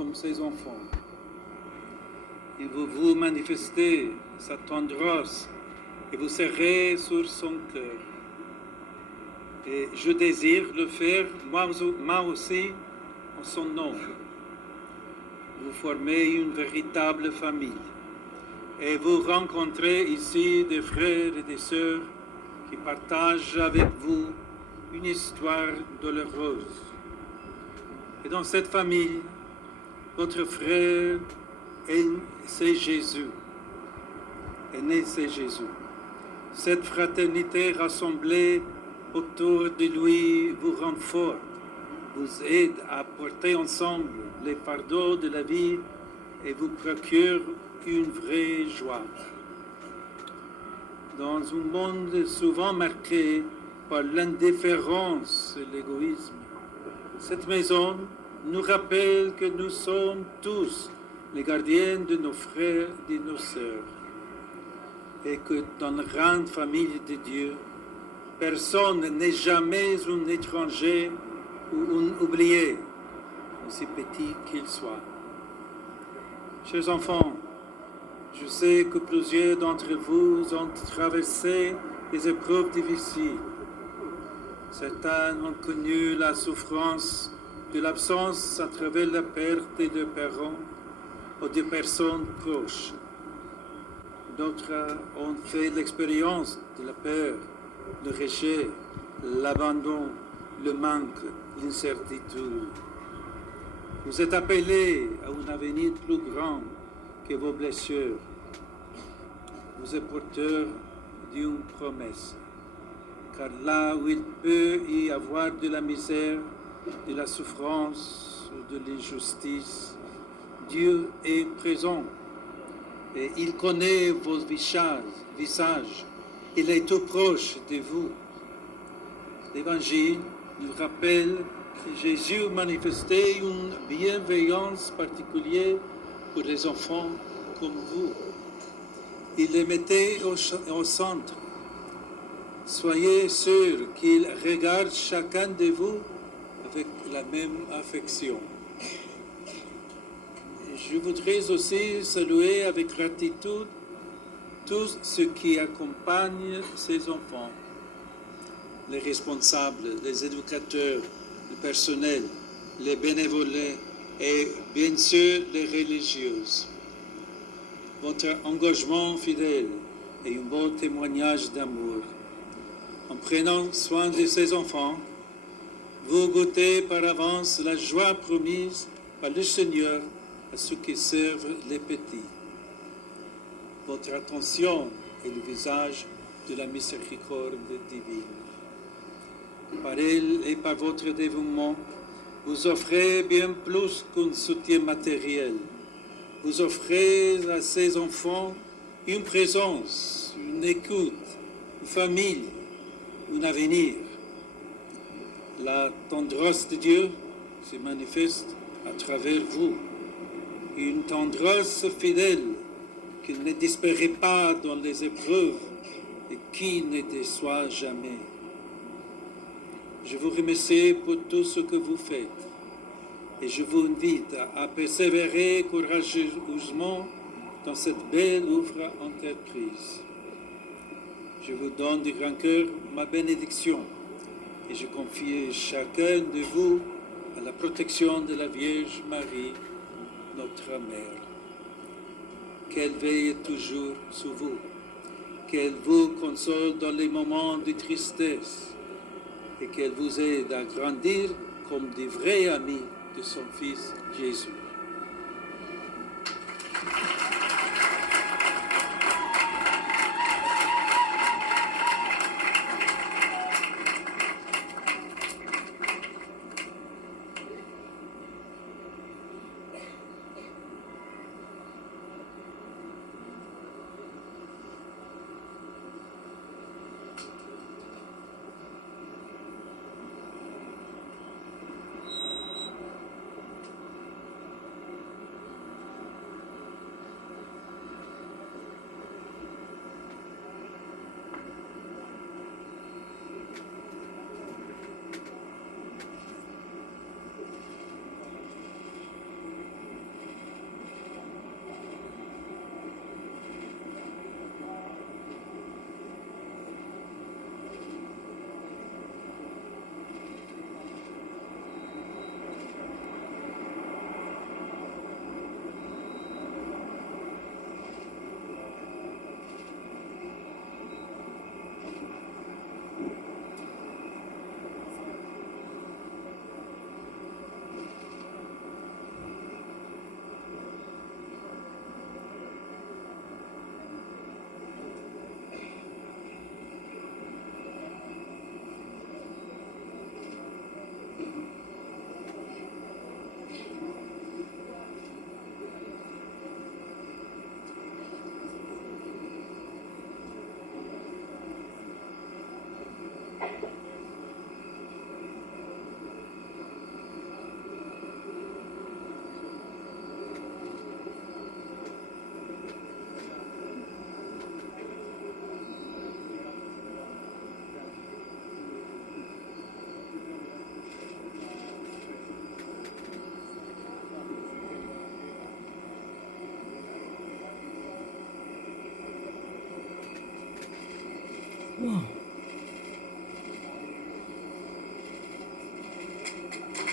comme ses enfants. Il veut vous manifester sa tendresse et vous serrer sur son cœur. Et je désire le faire, moi aussi, en son nom. Vous formez une véritable famille. Et vous rencontrez ici des frères et des sœurs qui partagent avec vous une histoire douloureuse. Et dans cette famille, votre frère c'est Jésus. Est né, c'est Jésus. Cette fraternité rassemblée autour de lui vous rend fort, vous aide à porter ensemble les fardeaux de la vie et vous procure une vraie joie. Dans un monde souvent marqué par l'indifférence et l'égoïsme, cette maison nous rappelle que nous sommes tous les gardiens de nos frères et de nos sœurs et que dans la grande famille de Dieu, personne n'est jamais un étranger ou un oublié, aussi petit qu'il soit. Chers enfants, je sais que plusieurs d'entre vous ont traversé des épreuves difficiles. Certains ont connu la souffrance de l'absence à travers la perte de parents ou de personnes proches. D'autres ont fait l'expérience de la peur, le rejet, l'abandon, le manque, l'incertitude. Vous êtes appelés à un avenir plus grand que vos blessures. Vous êtes porteurs d'une promesse. Car là où il peut y avoir de la misère, de la souffrance, de l'injustice, Dieu est présent et il connaît vos visages. Il est tout proche de vous. L'Évangile nous rappelle que Jésus manifestait une bienveillance particulière pour les enfants comme vous. Il les mettait au centre. Soyez sûrs qu'il regarde chacun de vous avec la même affection. Je voudrais aussi saluer avec gratitude tous ceux qui accompagnent ces enfants, les responsables, les éducateurs, le personnel, les bénévoles et bien sûr les religieuses. Votre engagement fidèle est un beau témoignage d'amour. En prenant soin de ces enfants, vous goûtez par avance la joie promise par le Seigneur à ceux qui servent les petits. Votre attention est le visage de la miséricorde divine. Par elle et par votre dévouement, vous offrez bien plus qu'un soutien matériel. Vous offrez à ces enfants une présence, une écoute, une famille, un avenir. La tendresse de Dieu se manifeste à travers vous. Une tendresse fidèle qui ne disparaît pas dans les épreuves et qui ne déçoit jamais. Je vous remercie pour tout ce que vous faites et je vous invite à persévérer courageusement dans cette belle œuvre entreprise. Je vous donne de grand cœur ma bénédiction et je confie chacun de vous à la protection de la Vierge Marie, notre Mère. Qu'elle veille toujours sur vous, qu'elle vous console dans les moments de tristesse et qu'elle vous aide à grandir comme des vrais amis de son Fils Jésus.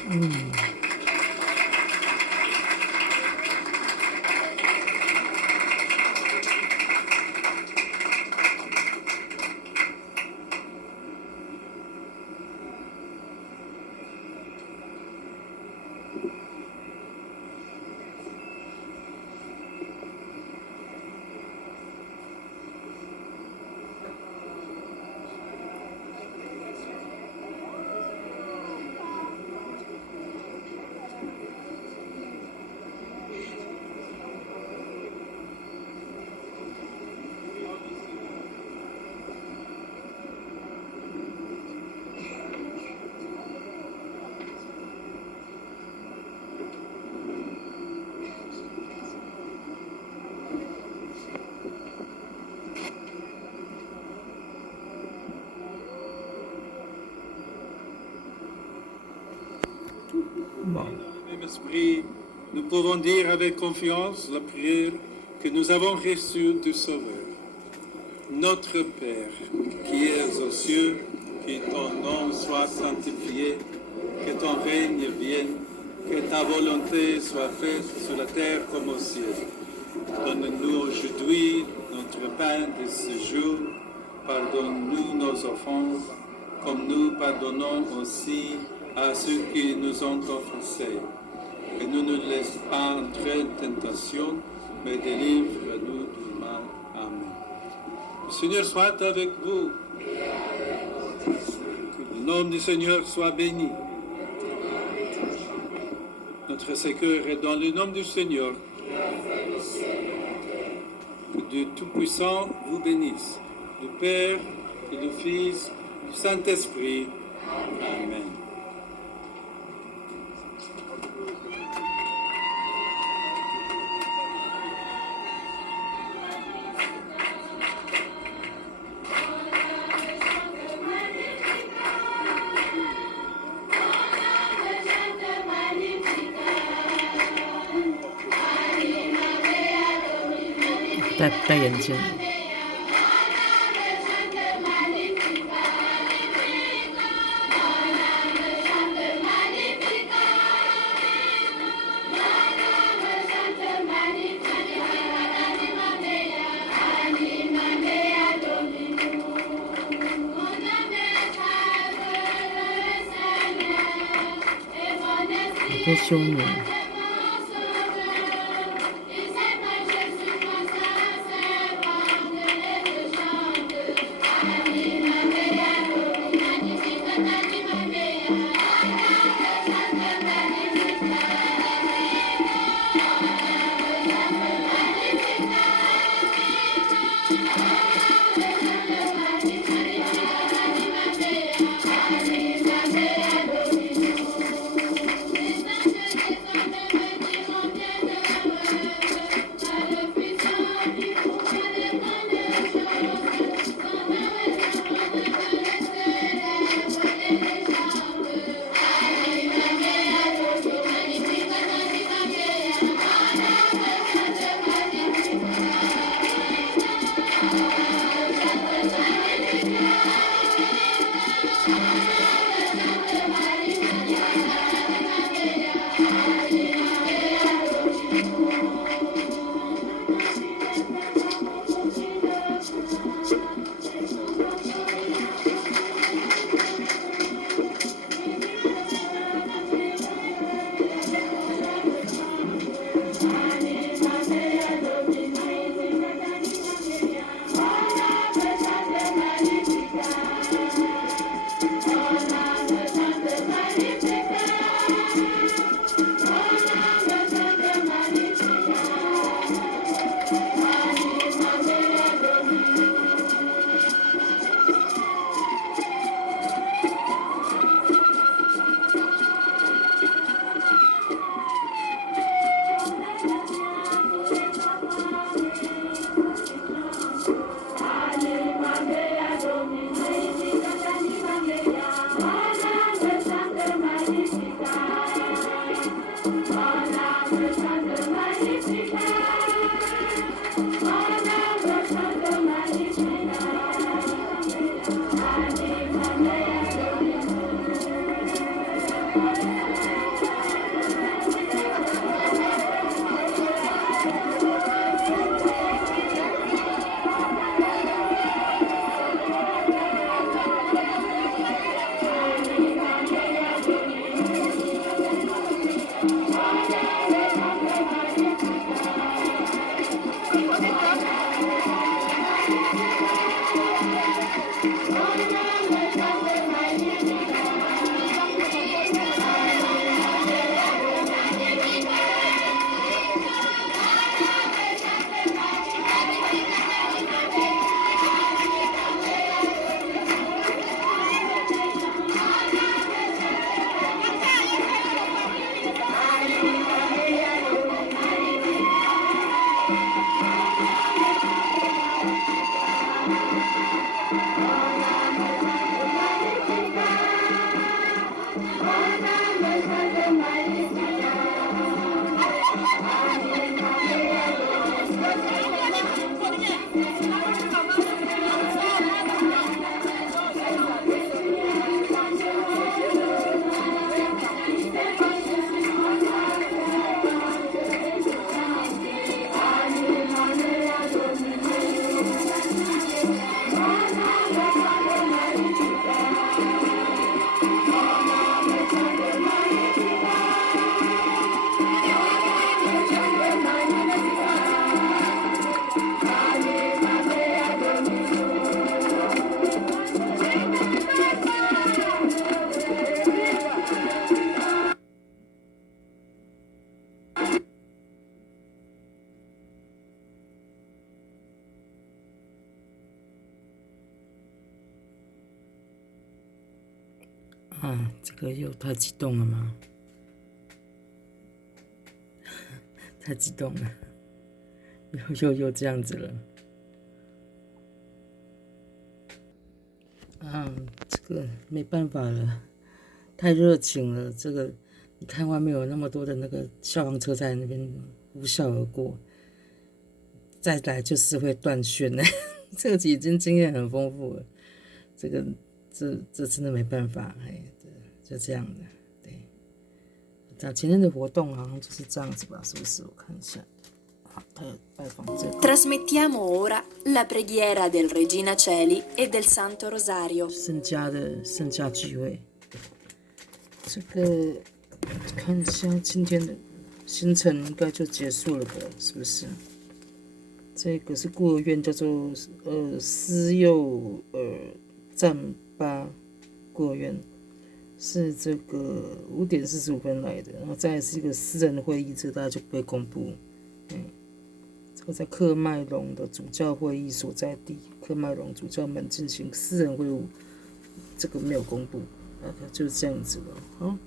Même esprit, nous pouvons dire avec confiance la prière que nous avons reçue du Sauveur. Notre Père, qui es aux cieux, que ton nom soit sanctifié, que ton règne vienne, que ta volonté soit faite sur la terre comme au ciel. Donne-nous aujourd'hui notre pain de ce jour. Pardonne-nous nos offenses, comme nous pardonnons aussi à ceux qui nous ont offensés. Et ne nous laisse pas entrer en tentation, mais délivre-nous du mal. Amen. Le Seigneur soit avec vous. Que le nom du Seigneur soit béni. Notre Seigneur est dans le nom du Seigneur. Que Dieu Tout-Puissant vous bénisse, du Père et du Fils, du Saint-Esprit. Amen.戴眼镜。多羞女。啊，这个又太激动了吗？太激动了，又这样子了。啊，这个没办法了，太热情了。这个你看外面有那么多的那个消防车在那边呼啸而过，再来就是会断讯呢。这个已经经验很丰富了，这真的没办法，哎，就这样的，对。今天的活动好像就是这样子吧，是不是？我看一下。好，他有拜访这个。 Trasmettiamo ora la preghiera del Regina Coeli e del Santo Rosario。圣家聚会，这个看一下今天的行程应该就结束了吧？是不是？这个是孤儿院，叫做思幼站8孤儿院，是这个5点45分来的，然后再来是一个私人会议，这个大家就不会公布。这个在克麦隆的主教会议所在地，克麦隆主教们进行私人会晤，这个没有公布，就是这样子了。好。